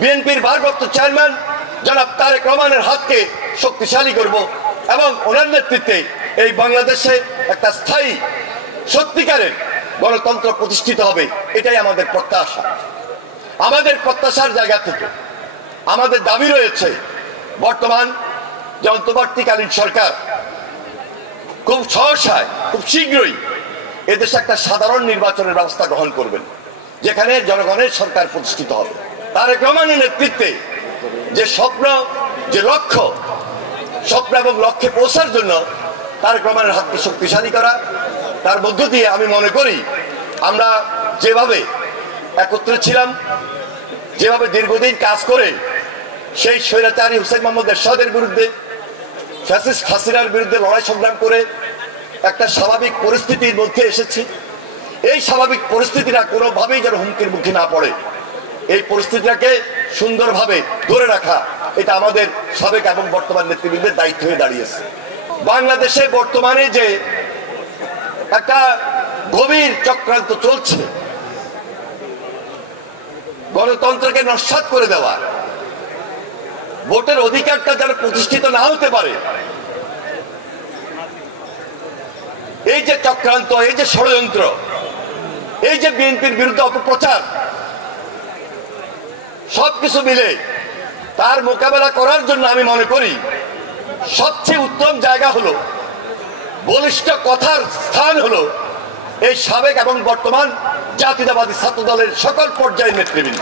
বিএনপির ভারপ্রাপ্ত চেয়ারম্যান জনাব তারেক রহমানের হাতকে শক্তিশালী করব এবং ওনার নেতৃত্বে এই বাংলাদেশে একটা স্থায়ী সত্যিকারের গণতন্ত্র প্রতিষ্ঠিত হবে, এটাই আমাদের প্রত্যাশা। আমাদের প্রত্যাশার জায়গা থেকে আমাদের দাবি রয়েছে বর্তমান যে অন্তর্বর্তীকালীন সরকার খুব সহসায় খুব শীঘ্রই এদেশে একটা সাধারণ নির্বাচনের ব্যবস্থা গ্রহণ করবেন, যেখানে জনগণের সরকার প্রতিষ্ঠিত হবে। তারেক রহমানের নেতৃত্বে যে স্বপ্ন, যে লক্ষ্য, স্বপ্ন এবং লক্ষ্যে পৌঁছার জন্য তারেক রহমানের হাতকে শক্তিশালী করা, তার মধ্য দিয়ে আমি মনে করি আমরা যেভাবে একত্রে ছিলাম, যেভাবে দীর্ঘদিন কাজ করে সেই স্বৈরাচারী হুসেইন মোহাম্মদ এরশাদের বিরুদ্ধে, ফ্যাসিস্ট হাসিনার বিরুদ্ধে লড়াই সংগ্রাম করে একটা স্বাভাবিক পরিস্থিতির মধ্যে এসেছি, এই স্বাভাবিক পরিস্থিতিটা কোনোভাবেই যেন হুমকির মুখে না পড়ে, এই পরিস্থিতিটাকে সুন্দরভাবে ধরে রাখা, এটা আমাদের সাবেক এবং বর্তমান নেতৃবৃন্দের দায়িত্ব হয়ে দাঁড়িয়েছে। বাংলাদেশে বর্তমানে যে একটা গভীর চক্রান্ত চলছে গণতন্ত্রকে নস্যাৎ করে দেওয়া, ভোটের অধিকারটা যেন প্রতিষ্ঠিত না হতে পারে, এই যে চক্রান্ত, এই যে ষড়যন্ত্র, এই যে বিএনপির বিরুদ্ধে অপপ্রচার, সবকিছু মিলে তার মোকাবেলা করার জন্য আমি মনে করি সবচেয়ে উত্তম জায়গা হলো, বলিষ্ঠ কথার স্থান হলো এই সাবেক এবং বর্তমান জাতীয়তাবাদী ছাত্র দলের সকল পর্যায়ের নেতৃবৃন্দ।